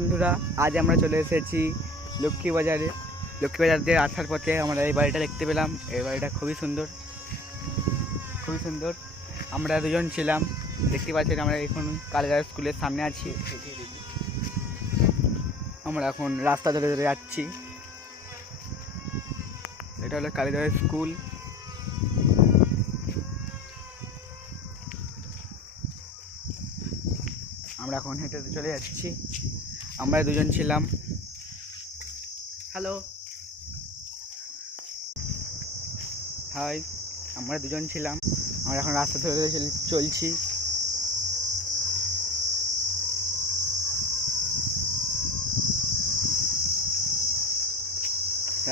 বন্ধুরা, আজ আমরা চলে এসেছি লক্ষ্মীবাজারে। লক্ষ্মীবাজার দিয়ে আসার পথে আমরা এই বাড়িটা দেখতে পেলাম। এই বাড়িটা খুবই সুন্দর, খুবই সুন্দর। আমরা দুজন ছিলাম, দেখতে পাচ্ছেন। আমরা এখন কালীবাজার স্কুলের সামনে আছি। আমরা এখন রাস্তা ধরে ধরে যাচ্ছি। এটা হলো কালীবাজার স্কুল। আমরা এখন হেঁটে চলে যাচ্ছি। আমরা দুজন ছিলাম। Hello, hi. আমরা দুজন ছিলাম। আমরা এখন রাস্তা ধরে চলছি।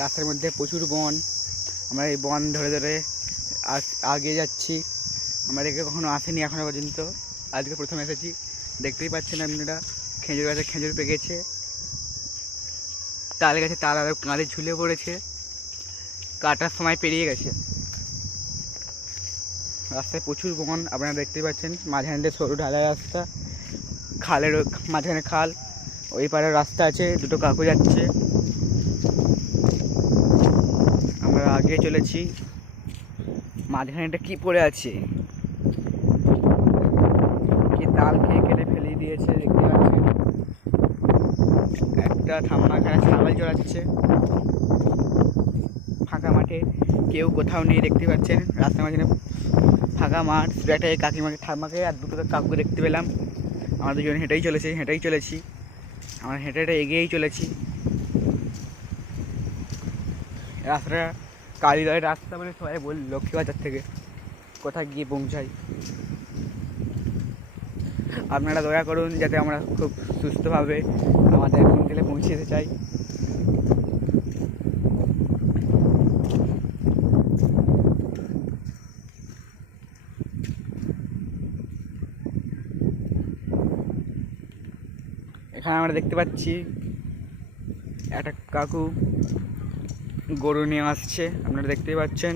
রাস্তার মধ্যে প্রচুর বন। আমরা এই বন ধরে ধরে আগিয়ে যাচ্ছি। আমরা এদিকে কখনো আসেনি এখনো পর্যন্ত, আজকে প্রথম এসেছি। দেখতেই পাচ্ছেন আপনারা, খেজুর গাছে খেজুর পেকেছে, তাল গাছে তাল আরও কাঁধে ঝুলে পড়েছে। কাটার সময় পেরিয়ে গেছে। রাস্তায় প্রচুর বন আপনারা দেখতেই পাচ্ছেন। মাঝখানে দিয়ে সরু ঢালাই রাস্তা, খালের মাঝখানে খাল, ওই পারে রাস্তা আছে, দুটো কাকু যাচ্ছে। আমরা আগে চলেছি। মাঝখানে এটা কি পড়ে আছে, কি তাল খেয়ে কেটে ফেলে দিয়েছে দেখতে পাচ্ছেন। একটা ঠাম্মা এখানে ছাগল চড়াচ্ছে ফাঁকা মাঠে, কেউ কোথাও নেই দেখতে পাচ্ছেন। রাস্তার মাঝখানে ফাঁকা মাঠ, শুধু একটা কাকিমাকে ঠাম্মাকে আর দুটো কাকুকে দেখতে পেলাম। আমরা দুজন হেঁটেই চলেছি। আমরা হেঁটে হেঁটে এগিয়েই চলেছি। রাস্তাটা কালীবাজারের রাস্তা, মানে সবাই লক্ষ্মীবাজার থেকে কোথায় গিয়ে পৌঁছাই। আপনারা দয়া করুন যাতে আমরা খুব সুস্থভাবে আমাদের মন্দিরে পৌঁছে যেতে চাই। এখানে আমরা দেখতে পাচ্ছি একটা কাকু গরু নিয়ে আসছে, আপনারা দেখতেই পাচ্ছেন।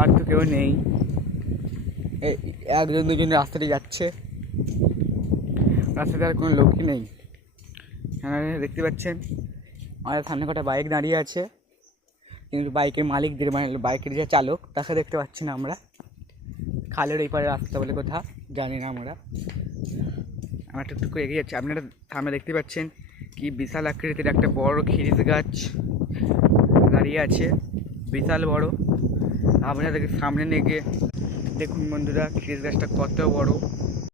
আর তো কেউ নেই, একজন দুজন রাস্তাটি যাচ্ছে, রাস্তাতে আর কোনো লোকই নেই। এখানে দেখতে পাচ্ছেন আমাদের সামনে কটা বাইক দাঁড়িয়ে আছে, কিন্তু বাইকের মালিকদের, মানে বাইকের যে চালক, তাকে দেখতে পাচ্ছি না আমরা। খালের এই পারে রাস্তা বলে কোথা জানি না আমরা টুকটুক করে এগিয়ে যাচ্ছি। আপনারা সামনে দেখতে পাচ্ছেন কি বিশাল আকৃতির একটা বড় খিরিস গাছ দাঁড়িয়ে আছে, বিশাল বড়। আপনাদের সামনে নিয়ে গিয়ে দেখুন বন্ধুরা, খিরিস গাছটা কত বড়।